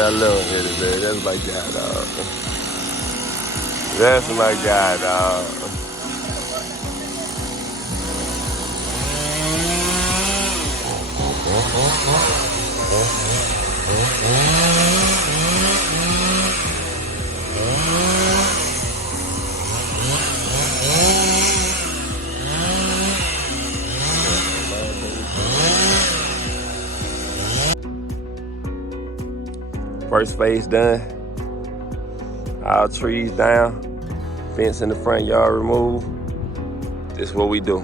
I love Eddie, man. That's my guy, dog. That's my guy, dog. First phase done. All trees down. Fence in the front yard removed. This is what we do.